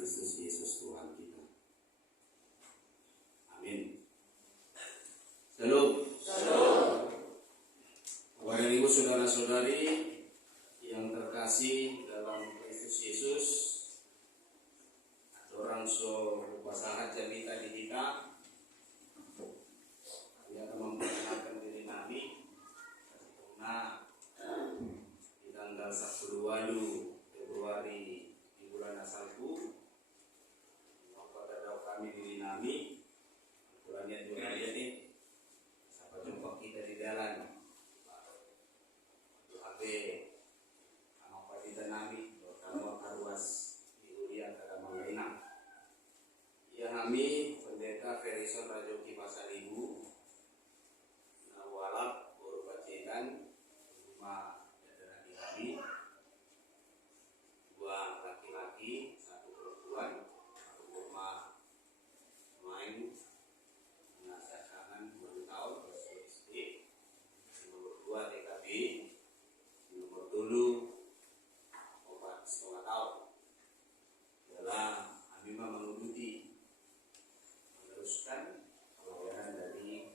Kristus Yesus Tuhan kita. Amin. Shalom. Bapak dan Ibu saudara-saudari yang terkasih dalam Kristus Yesus, orang so pasangan cerita di kita, dia akan memperkenalkan diri kami. Nah, di tanggal 10 Februari di bulan asalku, pada kami di Nami, bulannya juga dia nih, sampai jumpa kita di jalan. Apa di Nami, kalau karuas di Ulia kada mengenang. Ya kami pendeta Ferison Rajoki Pasaribu, Nawalap Guru Pacitan, rumah dari kami, 2 laki-laki, 1 perempuan, rumah main, menasihat kanan 2 tahun, SD, nomor 2 TKB, nomor dulu 4,5 tahun. Adalah Amima mengikuti meneruskan pelayanan dari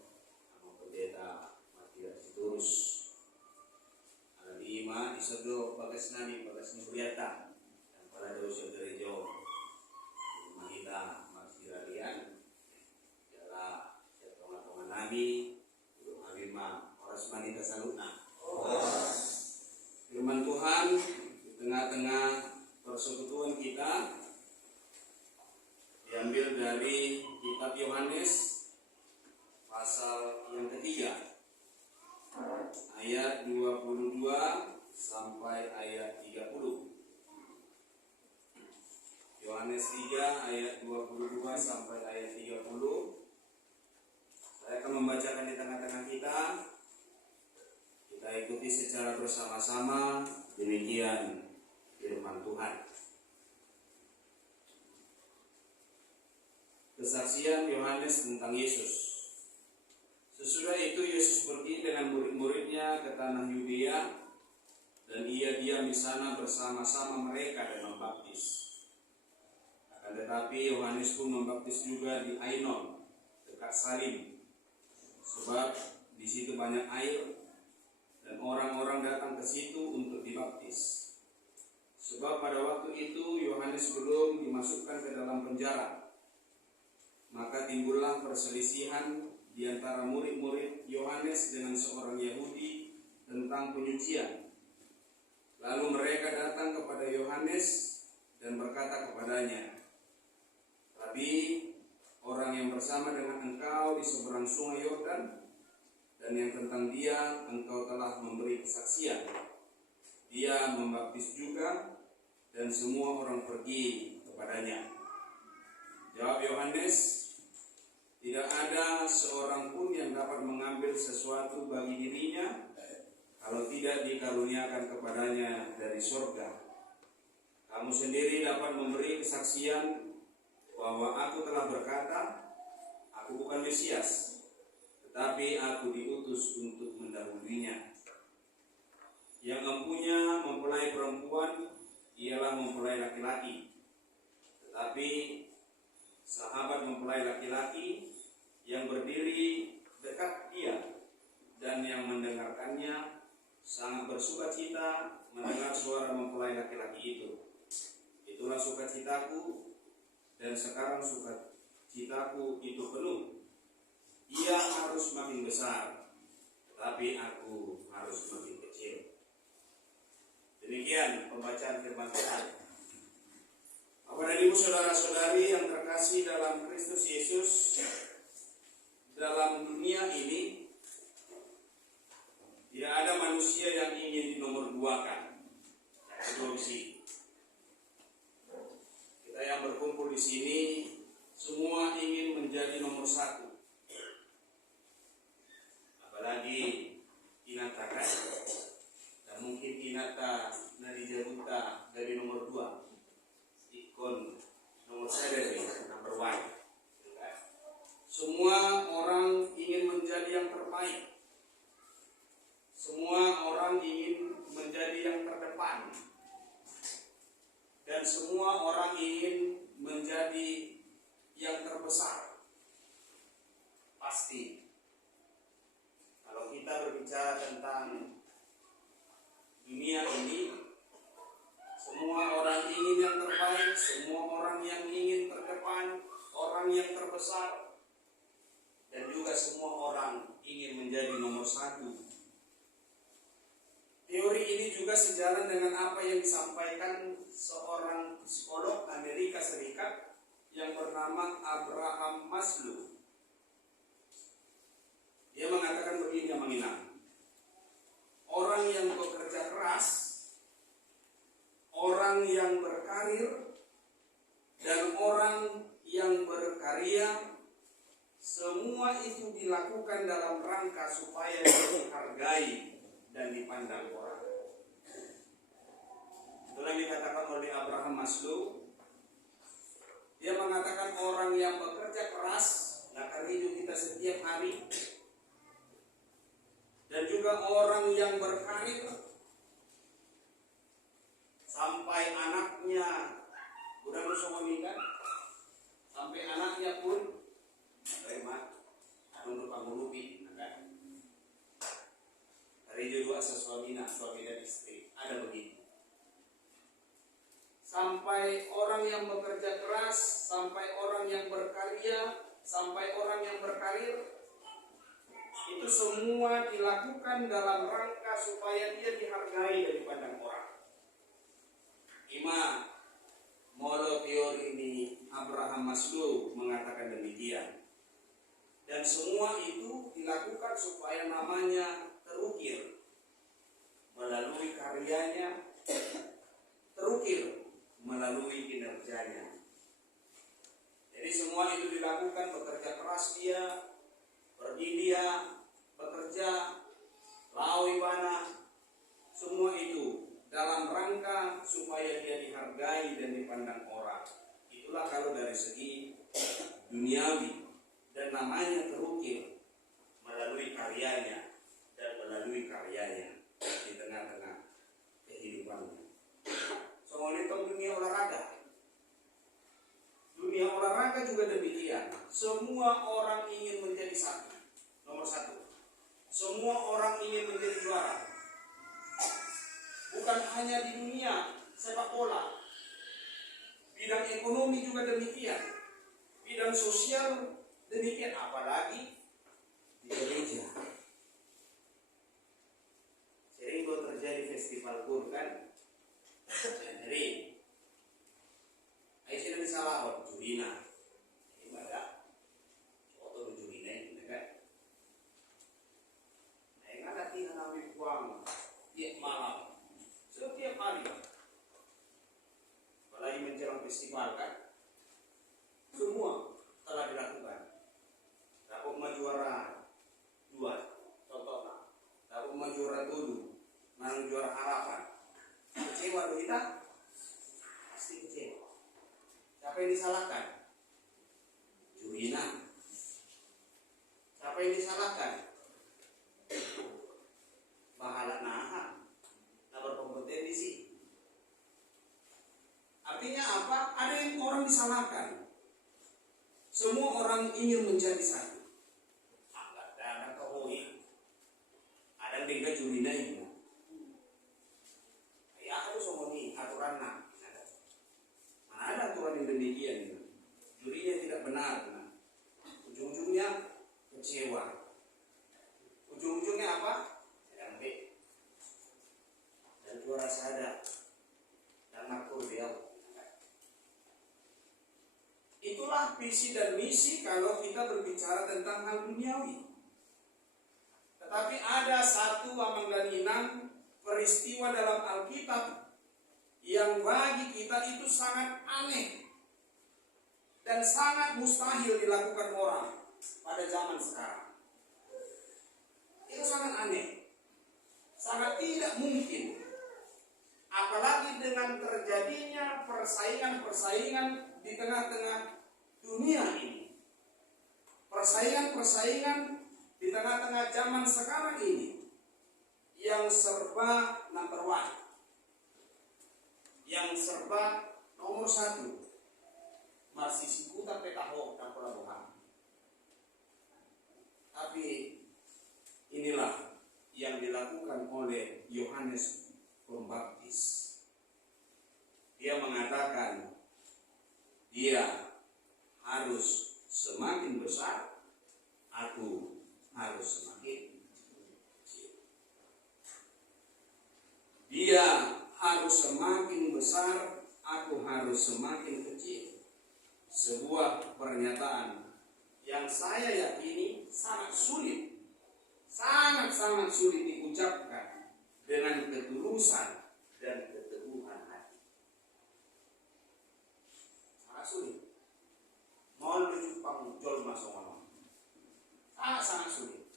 pendeta Matias Sitorus. Ada di Ima, di Sedo, Bagas Nani, Bagas Nubriata, dan para dosa gereja Mahita Masjidalian, adalah teman-teman Nabi, Amima, Oras Manita Salutna. Firman Tuhan di tengah-tengah persekutuan kita diambil dari kitab Yohanes pasal yang ketiga, ayat 22 sampai ayat 30. Yohanes 3 ayat 22 sampai ayat 30. Saya akan membacakan di tengah-tengah kita. Kita ikuti secara bersama-sama. Demikian firman Tuhan. Kesaksian Yohanes tentang Yesus. Sesudah itu Yesus pergi dengan murid-muridnya ke tanah Yudea, dan ia diam di sana bersama-sama mereka dan membaptis. Akan tetapi Yohanes pun membaptis juga di Ainon, dekat Salim, sebab di situ banyak air, dan orang-orang datang ke situ untuk dibaptis. Sebab pada waktu itu Yohanes belum dimasukkan ke dalam penjara. Maka timbullah perselisihan di antara murid-murid Yohanes dengan seorang Yahudi tentang penyucian. Lalu mereka datang kepada Yohanes dan berkata kepadanya, "Rabi, orang yang bersama dengan engkau di seberang sungai Yordan, dan yang tentang dia engkau telah memberi kesaksian. Dia membaptis juga, dan semua orang pergi kepadanya." Jawab Yohanes, "Tidak ada seorang pun yang dapat mengambil sesuatu bagi dirinya kalau tidak dikaruniakan kepadanya dari surga. Kamu sendiri dapat memberi kesaksian bahwa aku telah berkata, aku bukan Mesias, tetapi aku diutus untuk mendahulunya. Yang empunya mempelai perempuan ialah mempelai laki-laki, tetapi sahabat mempelai laki-laki yang berdiri dekat dia dan yang mendengarkannya sangat bersukacita mendengar suara mempelai laki-laki itu. Itulah sukacitaku, dan sekarang sukacitaku itu penuh. Ia harus makin besar, tetapi aku harus makin kecil." Demikian pembacaan firman Tuhan. Bapak dan Ibu saudara-saudari yang terkasih dalam Kristus Yesus, dalam dunia ini tidak ada manusia yang ingin dinomorduakan. Korupsi. Kita yang berkumpul di sini semua ingin menjadi nomor 1. Apalagi Inata kan, dan mungkin Inata dari Jaruta dari nomor 2. Ikon nomor 7, number 1. Semua orang ingin menjadi yang terbaik. Semua orang ingin menjadi yang terdepan. Dan semua orang ingin yang terbesar. Pasti kalau kita berbicara tentang dunia ini, semua orang ingin yang terbaik, semua orang yang ingin terdepan, orang yang terbesar, dan juga semua orang ingin menjadi nomor satu. Teori ini juga sejalan dengan apa yang disampaikan seorang psikolog Amerika Serikat yang bernama Abraham Maslow. Dia mengatakan begini, yang menginang, orang yang bekerja keras, orang yang berkarir, dan orang yang berkarya, semua itu dilakukan dalam rangka supaya dihargai dan dipandang orang. Itulah yang dikatakan oleh Abraham Maslow. Dia mengatakan orang yang bekerja keras, nakar hidup kita setiap hari, dan juga orang yang berkarir sampai anaknya udah langsung menikah, sampai anaknya pun terima untuk pangulupi, kan? Dari dua suami dan istri, ada begitu. Sampai orang yang bekerja keras, sampai orang yang berkarya, sampai orang yang berkarir, itu semua dilakukan dalam rangka supaya dia dihargai dan dipandang orang. Molo teori ini Abraham Maslow mengatakan demikian. Dan semua itu dilakukan supaya namanya terukir melalui karyanya, terukir melalui kinerjanya. Jadi semua itu dilakukan, bekerja keras dia, pergi dia, bekerja, lawi mana, semua itu dalam rangka supaya dia dihargai dan dipandang orang. Itulah kalau dari segi duniawi, dan namanya terukir melalui karyanya dan melalui karyanya di tengah-tengah kehidupannya. Soalnya dunia olahraga, dunia olahraga juga demikian. Semua orang ingin menjadi satu, nomor satu. Semua orang ingin menjadi juara. Bukan hanya di dunia sepak bola, bidang ekonomi juga demikian, bidang sosial demikian, apalagi di gereja. Sering terjadi festival kur, kan? Sering. Aisyah di Salahot, Jurina. Ini ada foto Jurina ini, kan? Nah, yang ada latihan ambil uang tiap malam, setiap hari. Apalagi menjelang festival, kan? Semua telah dilakukan. Dapat juara 2, contohnya. Dapat juara dulu, menang juara harapan. Kecewa kita? Pasti kecewa. Siapa yang disalahkan? Jurina. Siapa yang disalahkan? Bahala naha, nah berkompetisi. Artinya apa? Ada yang orang disalahkan. Semua orang ingin menjadi satu. Ada kehoi, ada yang tinggal Jurina ini. Ya harus ngomongin aturan nak. Mana ada aturan yang demikian? Jurinya tidak benar. Nah. Ujung-ujungnya kecewa. Ujung-ujungnya apa? Sedang dan juara sadar dan makur dia. Itulah visi dan misi kalau kita berbicara tentang hal duniawi. Tetapi ada satu amanggalinang peristiwa dalam Alkitab yang bagi kita itu sangat aneh dan sangat mustahil dilakukan orang pada zaman sekarang. Itu sangat aneh, sangat tidak mungkin. Apalagi dengan terjadinya persaingan-persaingan di tengah-tengah dunia ini. Persaingan-persaingan di tengah-tengah zaman sekarang ini yang serba number one, yang serba nomor satu. Masih sikuta petaho Yohanes Pembaptis. Dia mengatakan dia harus semakin besar, aku harus semakin kecil. Dia harus semakin besar, aku harus semakin kecil. Sebuah pernyataan yang saya yakini sangat sulit, sangat sulit diucapkan dengan ketulusan dan keteguhan hati. Sangat sulit. Mau jupang jol masuk sangat sulit.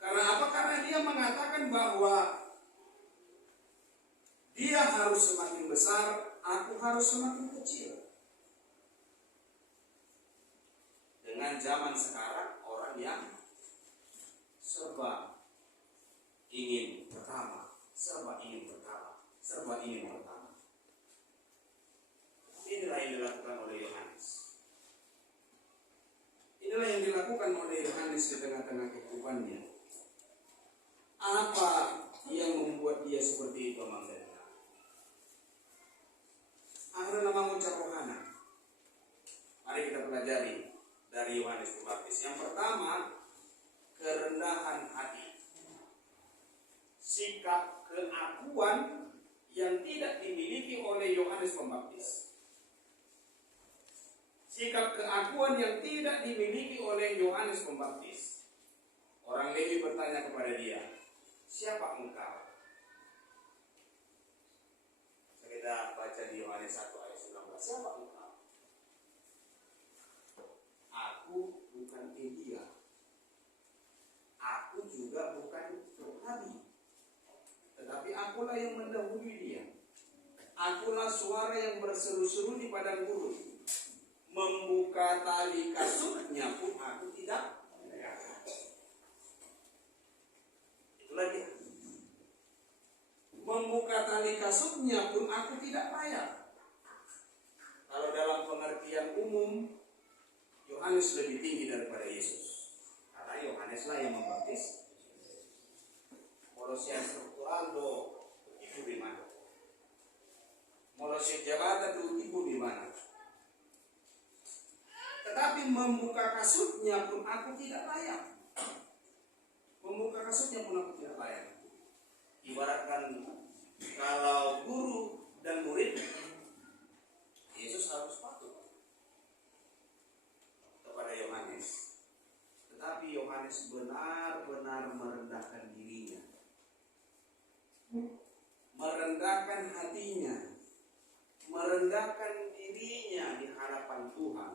Karena apa? Karena dia mengatakan bahwa dia harus semakin besar, aku harus semakin kecil. Dengan zaman sekarang, orang yang serba ingin pertama, serba ingin pertama. Inilah yang dilakukan oleh Yohanes. Inilah yang dilakukan oleh Yohanes di tengah-tengah kehidupannya. Apa yang membuat dia seperti itu, Mang Denda? Ada nama ucap rohana. Mari kita pelajari dari Yohanes Pembaptis. Yang pertama, kerendahan hati. Sikap keakuan yang tidak dimiliki oleh Yohanes Pembaptis. Sikap keakuan yang tidak dimiliki oleh Yohanes Pembaptis. Orang Lewi bertanya kepada dia, siapa engkau? Kita baca di Yohanes 1 ayat 19. Siapa engkau? Aku bukan Elia. Aku juga bukan Nabi. Tetapi akulah yang mendahului dia. Akulah suara yang berseru-seru di padang gurun. Membuka tali kasutnya pun aku tidak. Itulah dia. Membuka tali kasutnya pun aku tidak layak. Kalau dalam pengertian umum, Yohanes lebih tinggi daripada Yesus. Karena Yohaneslah yang membaptis. Molosnya struktural do itu di mana? Molosnya jabatan itu di mana? Tetapi membuka kasutnya pun aku tidak layak. Membuka kasutnya pun aku tidak layak. Ibaratkan kalau guru dan murid, Yesus harus patuh kepada Yohanes. Tetapi Yohanes benar-benar merendahkan dirinya, merendahkan hatinya, merendahkan dirinya di hadapan Tuhan.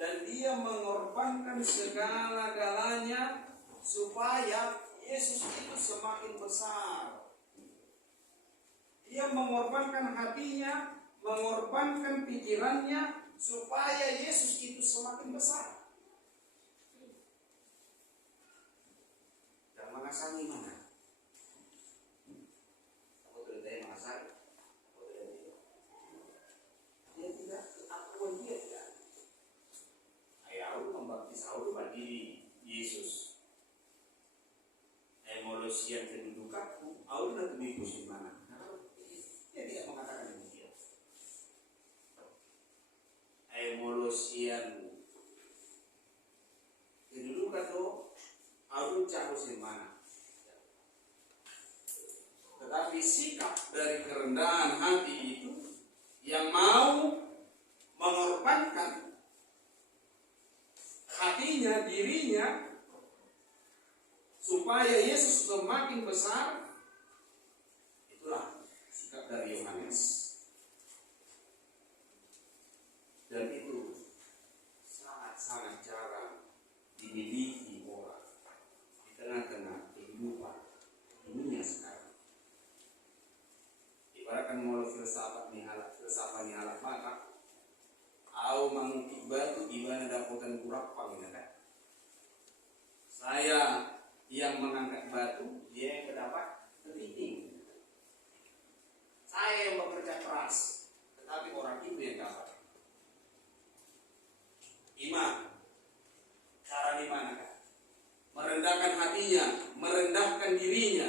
Dan dia mengorbankan segala-galanya supaya Yesus itu semakin besar. Dia mengorbankan hatinya, mengorbankan pikirannya supaya Yesus itu semakin besar. Dan mengasani mana? Aku tidak mengasani. Dia tidak keakuan dia tidak. Ayah membaptis aku bagi Yesus. Emolosian kedudukanku, aku tidak mengikuti mana. Dia tidak mengatakan demikian. Emolosian kedudukan itu, aku cahus di mana. Tetapi sikap dari kerendahan hati itu yang mau mengorbankan hatinya, dirinya, supaya Yesus semakin besar, itulah sikap dari Yohanes. Dan itu sangat-sangat jarang dimiliki orang di tengah-tengah kehidupan dunia sekarang. Ibaratkan mau filsafat ni halak maka, au mangukik batu ibana dapotan kurapang kan. Saya yang mengangkat batu, dia yang kedapat kepiting. Saya yang bekerja keras, tetapi orang itu yang dapat. Iman, cara di mana kan? Merendahkan hatinya, merendahkan dirinya,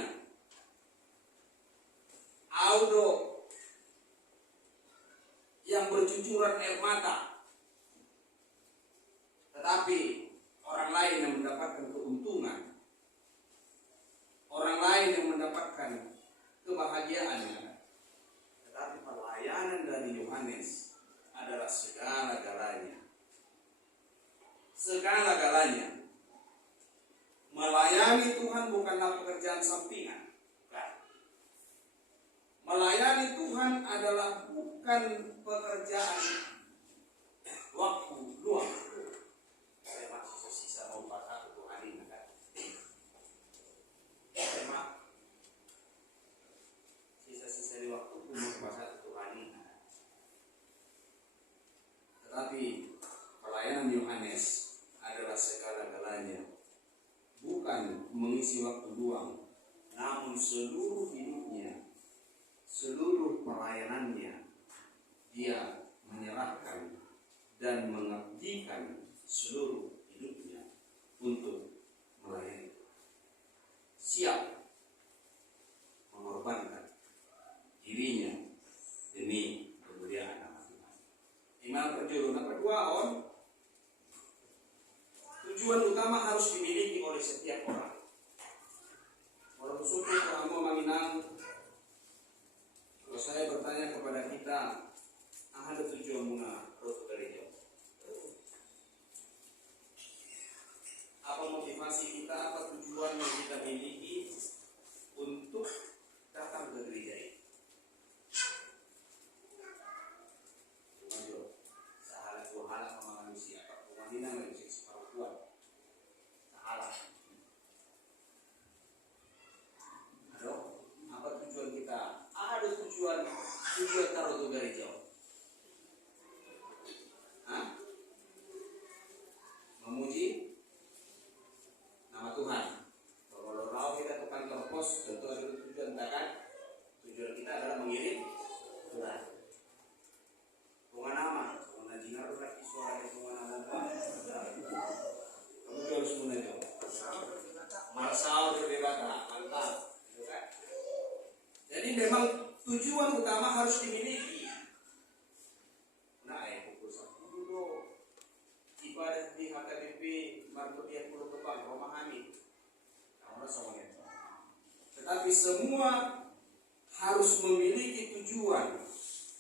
yang bercucuran air mata, tetapi orang lain yang mendapatkan keuntungan, orang lain yang mendapatkan kebahagiaan. Tetapi pelayanan dari Yohanes adalah segala-galanya. Segala-galanya. Melayani Tuhan bukanlah pekerjaan sampingan. Bukan. Melayani Tuhan adalah bukan pekerjaan waktu luang. Saya masih sisa mau pasang Tuhan ini kan. Sisa-sisa di waktu mau pasang Tuhan ini. Tetapi pelayanan Yohanes adalah segala-galanya. Bukan mengisi waktu luang, namun seluruh hidupnya, seluruh pelayanannya, dia menyerahkan dan mengabdikan seluruh hidupnya untuk melayani. Siap mengorbankan dirinya demi kemuliaan nama Tuhan. Iman perjalanan kedua tujuan utama harus dimiliki oleh setiap orang. Walaupun suku kamu menginang, kalau saya bertanya kepada kita, ada tujuan muna rotu gereja. Apa motivasi kita, apa tujuan yang kita miliki untuk datang ke gereja ini? Sahalah dua hal sama manusia, pemanggilan manusia separuh. Tujuan taruh tu gereja. Memuji nama Tuhan. Kalau rau kita ke kantor pos, tentu ada tujuan kan? Tujuan kita adalah mengirim surat. Bunga nama, bunga jinar lagi suara bunga nama apa? Kamu harus menanya. Marsal berbeda, mantap, gitu kan? Jadi memang tujuan utama harus dimiliki. Nah, pukul 10 dulu ibadah di HKBP Martodia Pulau Gebang, Rumah Hamid. Kamu sama itu. Tetapi semua harus memiliki tujuan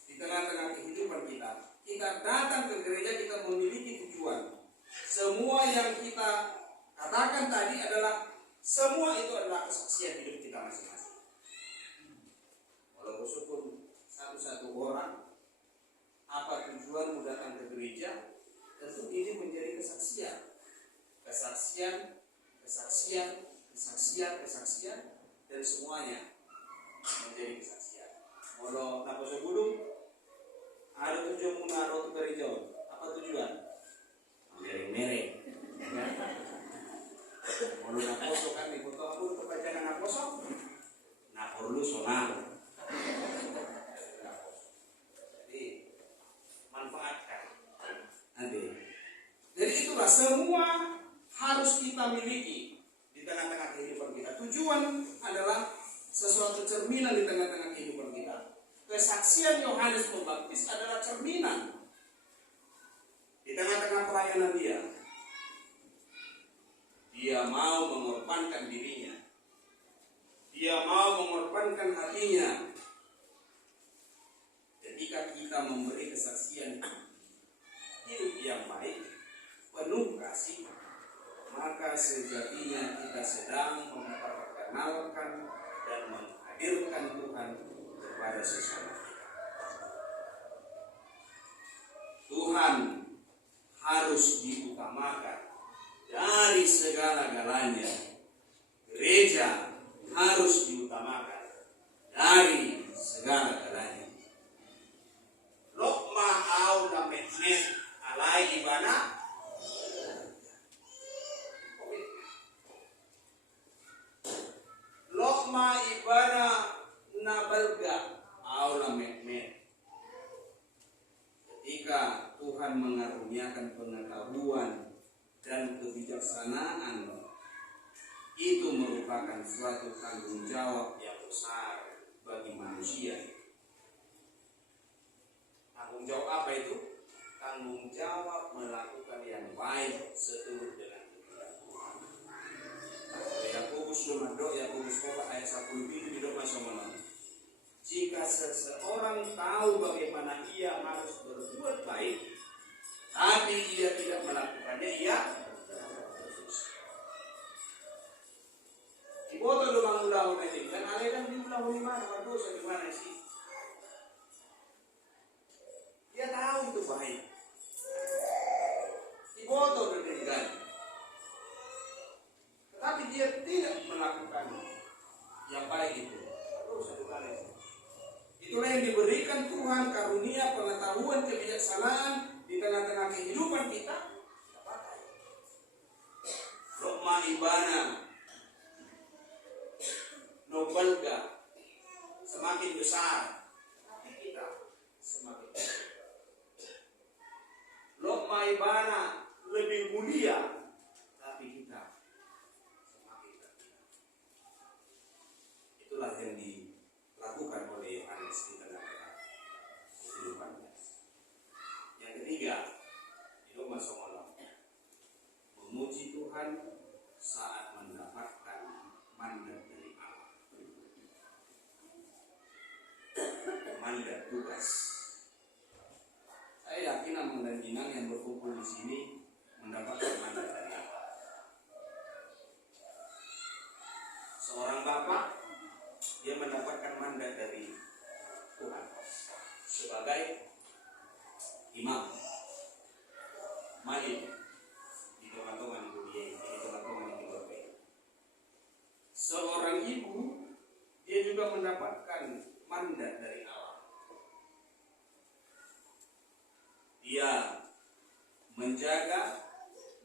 di tengah-tengah kehidupan kita. Kita datang ke gereja, kita memiliki tujuan. Semua yang kita katakan tadi adalah semua itu adalah kesaksian hidup kita masing-masing. Walaupun satu-satu orang, apa tujuanmu datang ke gereja? Tentu ini menjadi kesaksian, dan semuanya menjadi kesaksian. Kalau tak usah gunung, ada tujuan menaruh ke gereja. Apa tujuan? Mereng-mereng. Kalau nak kosong kan di foto aku kepanjangan nak kosong, nak perlu sonang. Jadi manfaatkan. Jadi itulah semua harus kita miliki di tengah-tengah kehidupan kita. Tujuan adalah sesuatu cerminan di tengah-tengah kehidupan kita. Kesaksian Yohanes Pembaptis adalah cerminan di tengah-tengah pelayanan dia. Dia mau mengorbankan dirinya. Dia mau mengorbankan hatinya. Ketika kita memberi kesaksian hidup yang baik, penuh kasih, maka sejatinya kita sedang memperkenalkan dan menghadirkan Tuhan kepada sesama kita. Tuhan harus diutamakan dari segala-galanya. Gereja harus diutamakan dari segala-galanya. Lokma au lametnet alai ibana lokma ibana nabalga au lametnet. Ketika Tuhan mengaruniakan pengetahuan dan kebijaksanaan, itu merupakan suatu tanggung jawab yang besar bagi manusia. Tanggung Tanggung jawab apa itu? Tanggung jawab melakukan yang baik seturut dengan kehendak Tuhan. Yakobus lumado, Yakobus 4 ayat 10 di doa somono. Jika seseorang tahu bagaimana ia harus berbuat baik, tapi ia tidak melakukannya, ia berdosa. Iboto lumang ulah ini kan aledan di ulah di mana berdosa di mana sih? Dia tahu itu baik. Iboto dengan, tetapi dia tidak melakukan yang baik itu. Berdosa di mana sih? Itulah yang diberikan Tuhan, karunia pengetahuan kebijaksanaan di tengah-tengah kehidupan kita. Kita pakai. Rokma ibana nobalga semakin besar, tapi kita semakin besar. Rokma ibana lebih mulia, tapi kita semakin terhina. Itulah yang dilakukan oleh Yohanes di tengah-tengah kehidupannya. Yang ketiga, itu masuk malam, memuji Tuhan saat mendapatkan mandat dari Allah. Mandat tugas. Saya yakin Amang dan Ginang yang berkumpul di sini mendapatkan mandat dari Allah. Seorang bapak, dia mendapatkan mandat dari Tuhan sebagai imam, malim di tengah-tengah dunia, di tengah-tengah keluarga. Seorang ibu, dia juga mendapatkan mandat dari Allah. Dia menjaga,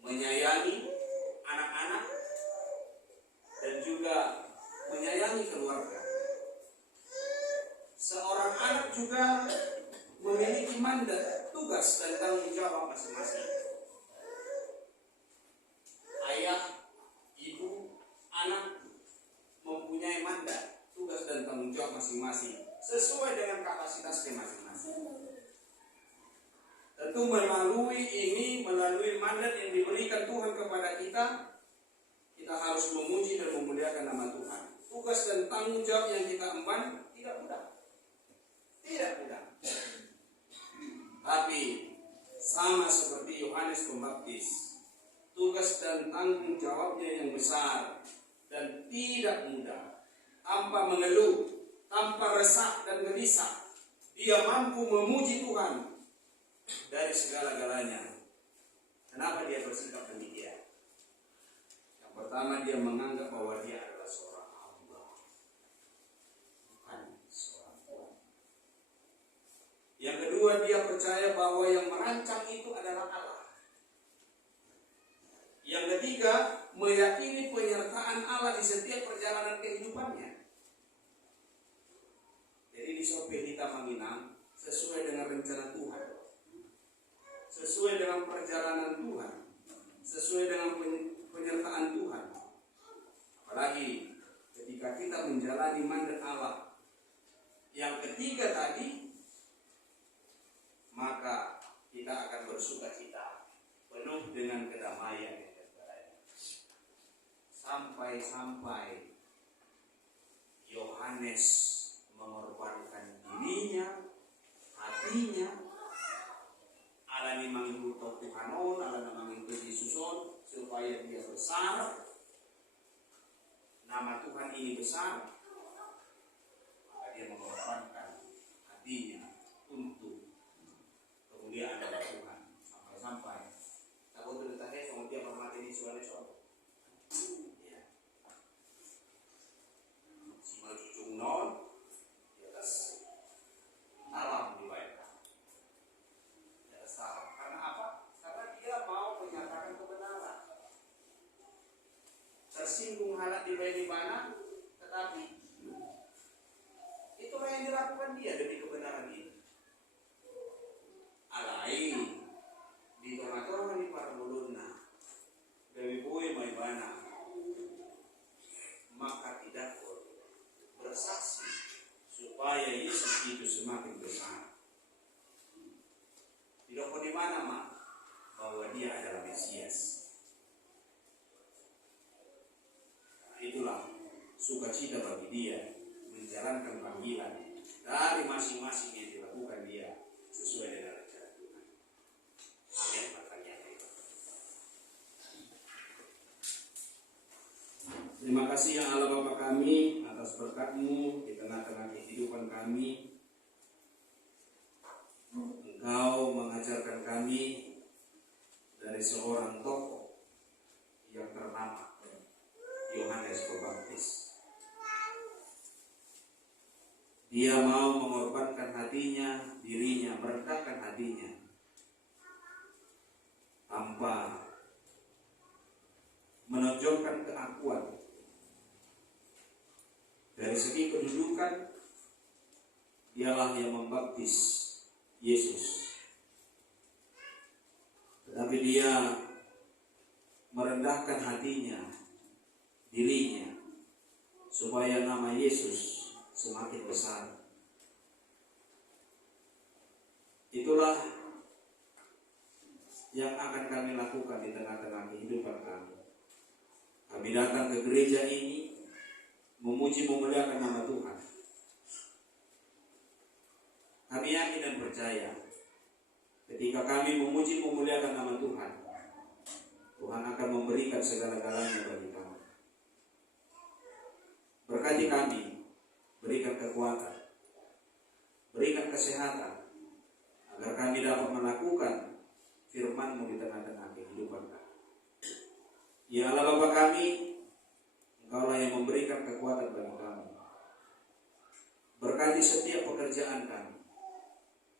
menyayangi anak-anak dan juga menyayangi keluarga. Seorang anak juga memiliki mandat, tugas dan tanggung jawab masing-masing. Ayah, ibu, anak mempunyai mandat, tugas dan tanggung jawab masing-masing sesuai dengan kapasitasnya masing-masing. Tentu melalui mandat yang diberikan Tuhan kepada kita, kita harus memuji dan memuliakan nama Tuhan. Tugas dan tanggung jawab yang kita emban tidak mudah. Tidak mudah. Tapi sama seperti Yohanes Pembaptis, tugas dan tanggung jawabnya yang besar dan tidak mudah. Tanpa mengeluh, tanpa resah dan gelisah, dia mampu memuji Tuhan dari segala-galanya. Kenapa dia bersikap demikian? Yang pertama, dia menganggap bahwa dia adalah seorang hamba, bukan seorang Tuhan. Yang kedua, dia percaya bahwa yang merancang itu adalah Allah. Yang ketiga, meyakini penyertaan Allah di setiap perjalanan kehidupannya. Jadi di Sopelita Manginang sesuai dengan rencana Tuhan, sesuai dengan perjalanan Tuhan, sesuai dengan penyertaan Tuhan. Apalagi ketika kita menjalani mandat Allah yang ketiga tadi, maka kita akan bersukacita penuh dengan kedamaian yang terbaik. Sampai-sampai Yohanes mengorbankan dirinya, hatinya, alani manggu Tuhanon, alani manggu Yesuson, supaya dia besar, nama Tuhan ini besar, maka dia mengorbankan hatinya untuk kemuliaan nama Tuhan. Sampai-sampai takut terdetaknya sama dia hormati di suara-suara. Ya. Si Majujung Non di atas alam dibayar. Di atas alam. Karena apa? Karena dia mau menyatakan kebenaran. Tersinggung halat dibayar di mana, tetapi itulah yang dilakukan dia demi kebenaran ini. Alai di tengah-tengah di parmuluna dari boy maibana, maka tidak bersaksi supaya Yesus itu semakin besar. dia adalah Mesias. Nah, itulah sukacita bagi dia menjalankan panggilan dari masing-masing yang dilakukan dia sesuai dengan rencana Tuhan. Amin. Terima kasih ya Allah Bapa kami atas berkat-Mu di tengah-tengah kehidupan kami. Engkau mengajarkan kami dari seorang tokoh yang ternama, Yohanes Pembaptis. Dia mau mengorbankan hatinya, dirinya, merendahkan hatinya tanpa menonjolkan keakuan. Dari segi kedudukan, dialah yang membaptis Yesus. Tetapi dia merendahkan hatinya, dirinya, supaya nama Yesus semakin besar. Itulah yang akan kami lakukan di tengah-tengah kehidupan kami. Kami datang ke gereja ini memuji memuliakan nama Tuhan. Kami yakin dan percaya ketika kami memuji memuliakan nama Tuhan, Tuhan akan memberikan segala-galanya bagi kami. Berkati kami, berikan kekuatan, berikan kesehatan, agar kami dapat melakukan firman-Mu di tengah-tengah kehidupan kami. Ya Allah Bapa kami, Engkaulah yang memberikan kekuatan bagi kami. Berkati setiap pekerjaan kami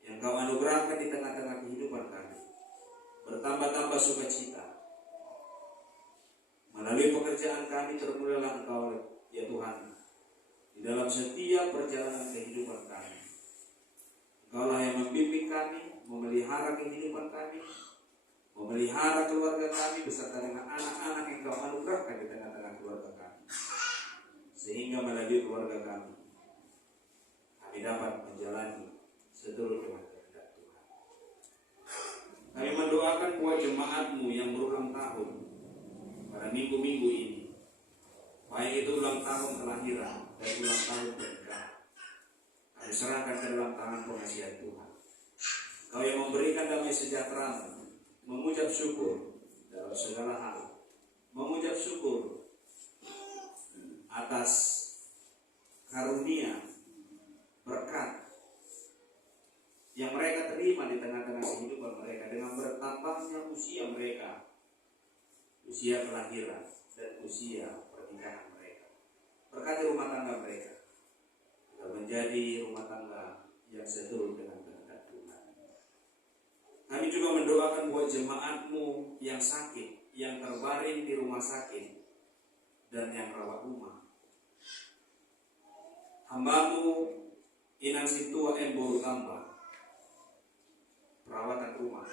yang Kau anugerahkan di tengah-tengah kehidupan kami. Bertambah-tambah sukacita. Melalui pekerjaan kami termulalah Engkau ya Tuhan di dalam setiap perjalanan kehidupan kami. Engkaulah yang membimbing kami, memelihara kehidupan kami, memelihara keluarga kami beserta dengan anak-anak yang Kau anugerahkan di tengah-tengah keluarga kami. Sehingga melalui keluarga kami dapat menjalani seturut dengan kehendak Tuhan. Kami mendoakan buat jemaat-Mu yang berulang tahun pada minggu-minggu ini, baik itu ulang tahun kelahiran dan ulang tahun pernikahan. Kami serahkan ke dalam tangan pengasihan Tuhan. Kau yang memberikan damai sejahtera, mengucap syukur dalam segala hal, mengucap syukur atas karunia berkat yang mereka terima di tengah-tengah kehidupan mereka dengan bertambahnya usia mereka, usia kelahiran dan usia pernikahan mereka. Berkati rumah tangga mereka agar menjadi rumah tangga yang seturut dengan kehendak Tuhan. Kami juga mendoakan buat jemaat-Mu yang sakit, yang terbaring di rumah sakit dan yang rawat rumah. Hamba-Mu Inang Situa Emburu Tamba, perawatan rumah.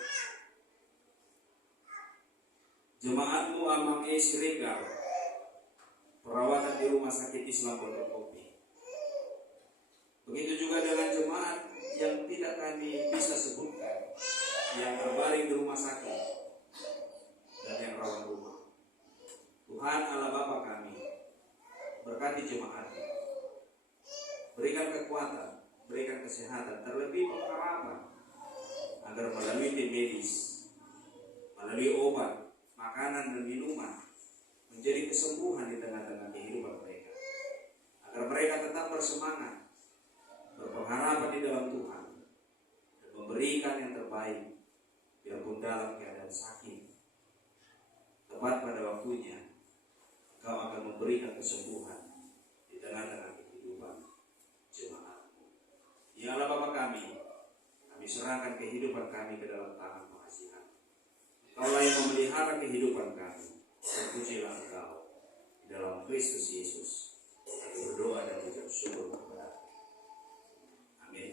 Jemaat-Mu Amang E Siregar, perawatan di rumah sakit Islam Pondok Kopi. Begitu juga dengan jemaat yang tidak kami bisa sebutkan, yang terbaring di rumah sakit dan yang rawat rumah. Tuhan Allah Bapa kami, berkati jemaat-Mu, berikan kekuatan, berikan kesehatan, terlebih pengharapan agar melalui tim medis, melalui obat, makanan dan minuman menjadi kesembuhan di tengah-tengah kehidupan mereka, agar mereka tetap bersemangat, berpengharapan di dalam Tuhan dan memberikan yang terbaik biarpun dalam keadaan sakit. Tepat pada waktunya Engkau akan memberikan kesembuhan di tengah-tengah kehidupan jemaat-Mu. Ya Allah Bapa kami serahkan kehidupan kami ke dalam tangan pengasihan. Engkaulah yang memelihara kehidupan kami. Terpujilah Engkau di dalam Kristus Yesus. Kami berdoa dan mengucap syukur kepada-Mu. Amin.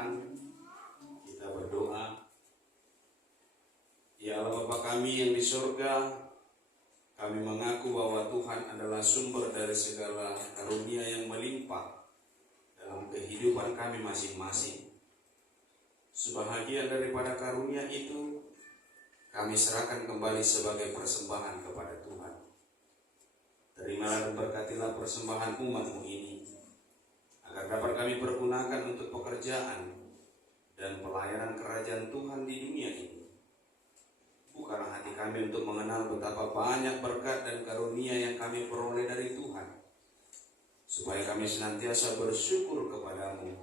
Tuhan. Kita berdoa. Ya Allah Bapa kami yang di surga, kami mengaku bahwa Tuhan adalah sumber dari segala karunia yang melimpah dalam kehidupan kami masing-masing. Sebahagian daripada karunia itu kami serahkan kembali sebagai persembahan kepada Tuhan. Terimalah dan berkatilah persembahan umat-Mu ini, agar dapat kami pergunakan untuk pekerjaan dan pelayanan kerajaan Tuhan di dunia ini. Bukalah hati kami untuk mengenal betapa banyak berkat dan karunia yang kami peroleh dari Tuhan, supaya kami senantiasa bersyukur kepadamu.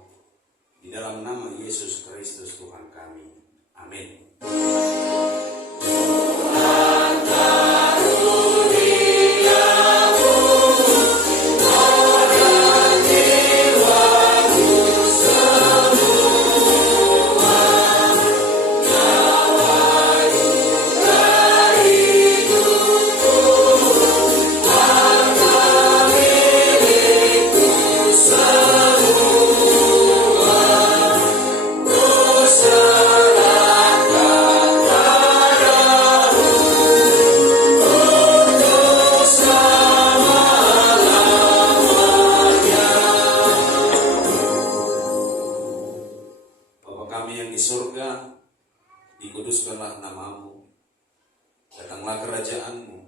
Di dalam nama Yesus Kristus Tuhan kami. Amin. Dikuduskanlah nama-Mu, datanglah kerajaan-Mu,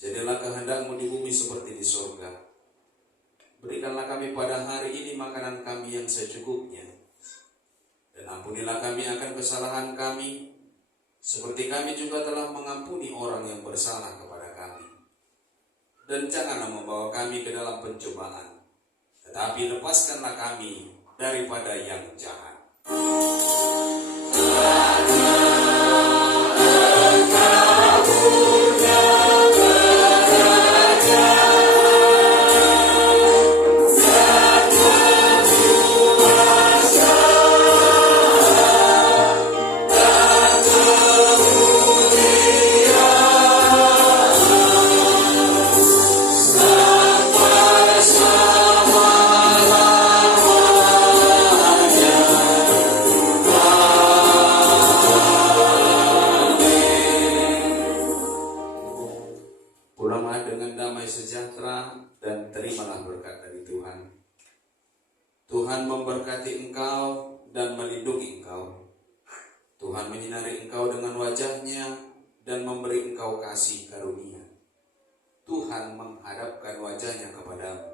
jadilah kehendak-Mu di bumi seperti di surga. Berikanlah kami pada hari ini makanan kami yang secukupnya, dan ampunilah kami akan kesalahan kami, seperti kami juga telah mengampuni orang yang bersalah kepada kami. Dan janganlah membawa kami ke dalam pencobaan, tetapi lepaskanlah kami daripada yang jahat. Pulanglah dengan damai sejahtera dan terimalah berkat dari Tuhan. Tuhan memberkati engkau dan melindungi engkau. Tuhan menyinari engkau dengan wajah-Nya dan memberi engkau kasih karunia. Tuhan menghadapkan wajah-Nya kepadamu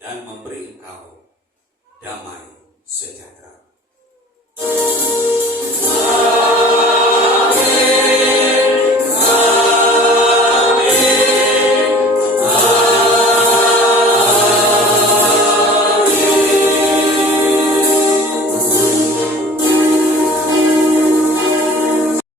dan memberi engkau damai sejahtera.